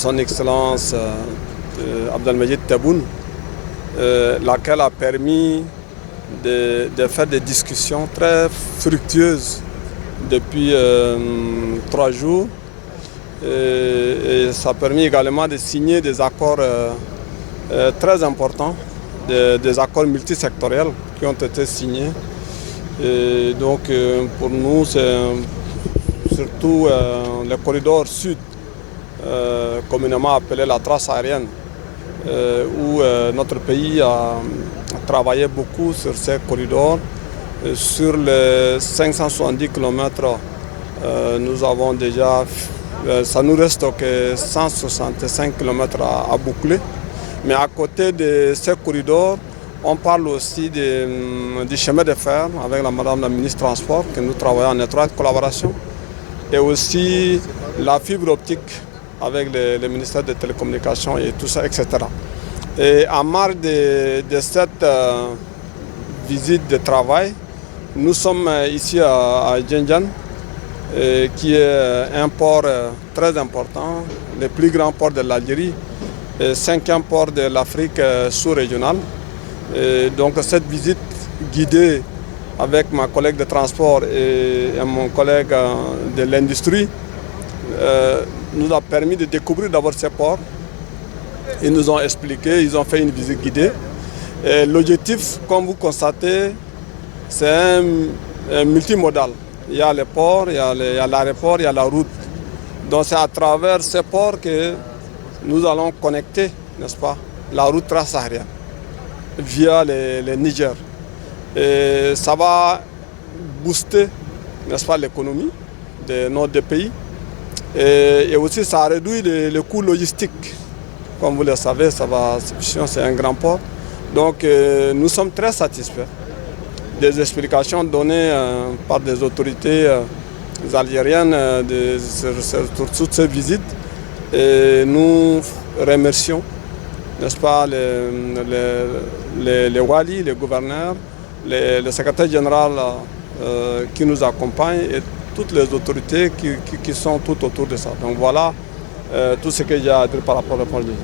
Son Excellence Abdelmajid Tebboune, laquelle a permis de faire des discussions très fructueuses depuis 3 jours. Et ça a permis également de signer des accords très importants, des accords multisectoriels qui ont été signés. Et donc pour nous, c'est surtout le corridor sud, communément appelé la trace aérienne, où notre pays a travaillé beaucoup sur ces corridors. Sur les 570 km, nous avons déjà, ça nous reste que 165 km à boucler. Mais à côté de ces corridors, on parle aussi du chemin de fer avec Madame la ministre des Transports, que nous travaillons en étroite collaboration, et aussi la fibre optique avec le ministère des Télécommunications et tout ça, etc. Et en marge de cette visite de travail, nous sommes ici à Djendiane, qui est un port très important, le plus grand port de l'Algérie, et 5e port de l'Afrique sous-régionale. Donc cette visite guidée avec ma collègue de transport et mon collègue de l'industrie nous a permis de découvrir d'abord ces ports. Ils nous ont expliqué, ils ont fait une visite guidée. L'objectif, comme vous constatez, c'est un multimodal. Il y a les ports, il y a l'aéroport, il y a la route. Donc c'est à travers ces ports que nous allons connecter, n'est-ce pas, la route transsaharienne via le Niger. Et ça va booster, n'est-ce pas, l'économie de nos deux pays. Et aussi ça réduit le coût logistique. Comme vous le savez, c'est un grand port. Donc nous sommes très satisfaits des explications données par des autorités algériennes sur toutes ces visites. Et nous remercions, n'est-ce pas, les Wali, les gouverneurs, le secrétaire général qui nous accompagne et toutes les autorités qui sont tout autour de ça. Donc voilà tout ce que j'ai à dire par rapport au point de vue.